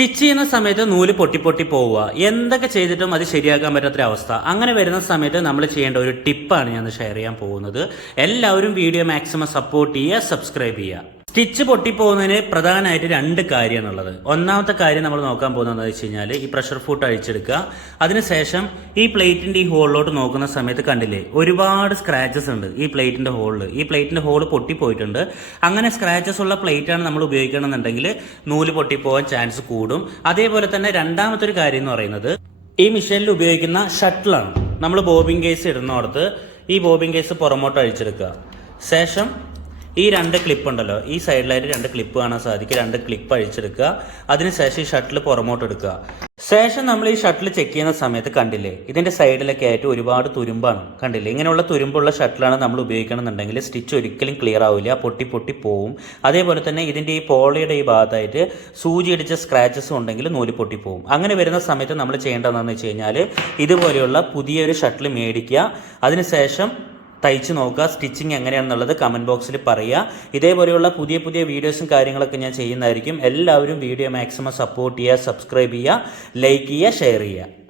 Stitch ചെയ്യുന്ന സമയത്ത് നൂൽ പൊട്ടി പൊട്ടി പോവുക. എന്തൊക്കെ ചെയ്തിട്ടും അത് ശരിയാക്കാൻ പറ്റാത്തൊരു അവസ്ഥ. അങ്ങനെ വരുന്ന സമയത്ത് നമ്മൾ ചെയ്യേണ്ട ഒരു ടിപ്പാണ് ഞാൻ ഷെയർ ചെയ്യാൻ പോകുന്നത്. എല്ലാവരും വീഡിയോ മാക്സിമം സപ്പോർട്ട് ചെയ്യുക സബ്സ്ക്രൈബ് ചെയ്യുക. സ്റ്റിച്ച് പൊട്ടിപ്പോകുന്നതിന് പ്രധാനമായിട്ട് രണ്ട് കാര്യമാണുള്ളത്. ഒന്നാമത്തെ കാര്യം നമ്മൾ നോക്കാൻ പോകുന്നത് വെച്ച് കഴിഞ്ഞാൽ ഈ പ്രഷർ ഫുട്ട് അഴിച്ചെടുക്കുക. അതിനുശേഷം ഈ പ്ലേറ്റിന്റെ ഈ ഹോളിലോട്ട് നോക്കുന്ന സമയത്ത് കണ്ടില്ലേ ഒരുപാട് സ്ക്രാച്ചസ് ഉണ്ട് ഈ പ്ലേറ്റിന്റെ ഹോളിൽ ഈ പ്ലേറ്റിന്റെ ഹോൾ പൊട്ടിപ്പോയിട്ടുണ്ട്. അങ്ങനെ സ്ക്രാച്ചസ് ഉള്ള പ്ലേറ്റാണ് നമ്മൾ ഉപയോഗിക്കണമെന്നുണ്ടെങ്കിൽ നൂൽ പൊട്ടിപ്പോകാൻ ചാൻസ് കൂടും. അതേപോലെ തന്നെ രണ്ടാമത്തെ ഒരു കാര്യം എന്ന് പറയുന്നത് ഈ മിഷീനിൽ ഉപയോഗിക്കുന്ന ഷട്ടിലാണ് നമ്മൾ ബോബിംഗ് കേസ് ഇടുന്നോടത്ത് ഈ ബോബിംഗ് കേസ് പുറമോട്ട് അഴിച്ചെടുക്കുക. ശേഷം ഈ രണ്ട് ക്ലിപ്പ് ഉണ്ടല്ലോ. ഈ സൈഡിലായിട്ട് രണ്ട് ക്ലിപ്പ് കാണാൻ സാധിക്കും. രണ്ട് ക്ലിപ്പ് അഴിച്ചെടുക്കുക. അതിനുശേഷം ഈ ഷട്ടിൽ പുറമോട്ട് എടുക്കുക. ശേഷം നമ്മൾ ഈ ഷട്ടിൽ ചെക്ക് ചെയ്യുന്ന സമയത്ത് കണ്ടില്ലേ? ഇതിന്റെ സൈഡിലൊക്കെ ആയിട്ട് ഒരുപാട് തുരുമ്പാണ്. കണ്ടില്ലേ? ഇങ്ങനെയുള്ള തുരുമ്പുള്ള ഷട്ടിലാണ് നമ്മൾ ഉപയോഗിക്കണമെന്നുണ്ടെങ്കിൽ സ്റ്റിച്ച് ഒരിക്കലും ക്ലിയർ ആവില്ല. പൊട്ടി പൊട്ടി പോവും. അതേപോലെ തന്നെ ഇതിന്റെ ഈ പോളിയുടെ ഈ ഭാഗത്തായിട്ട് സൂചി അടിച്ച സ്ക്രാച്ചസും ഉണ്ടെങ്കിൽ നൂൽ പൊട്ടി പോവും. അങ്ങനെ വരുന്ന സമയത്ത് നമ്മൾ ചെയ്യേണ്ടതെന്ന് വെച്ച് കഴിഞ്ഞാൽ ഇതുപോലെയുള്ള പുതിയൊരു ഷട്ടിൽ മേടിക്കുക. അതിനുശേഷം തയ്ച്ച് നോക്കുക സ്റ്റിച്ചിങ് എങ്ങനെയാണെന്നുള്ളത് കമന്റ് ബോക്സിൽ പറയുക. ഇതേപോലെയുള്ള പുതിയ പുതിയ വീഡിയോസും കാര്യങ്ങളൊക്കെ ഞാൻ ചെയ്യുന്നതായിരിക്കും. എല്ലാവരും വീഡിയോ മാക്സിമം സപ്പോർട്ട് ചെയ്യുക സബ്സ്ക്രൈബ് ചെയ്യുക ലൈക്ക് ചെയ്യുക ഷെയർ ചെയ്യുക.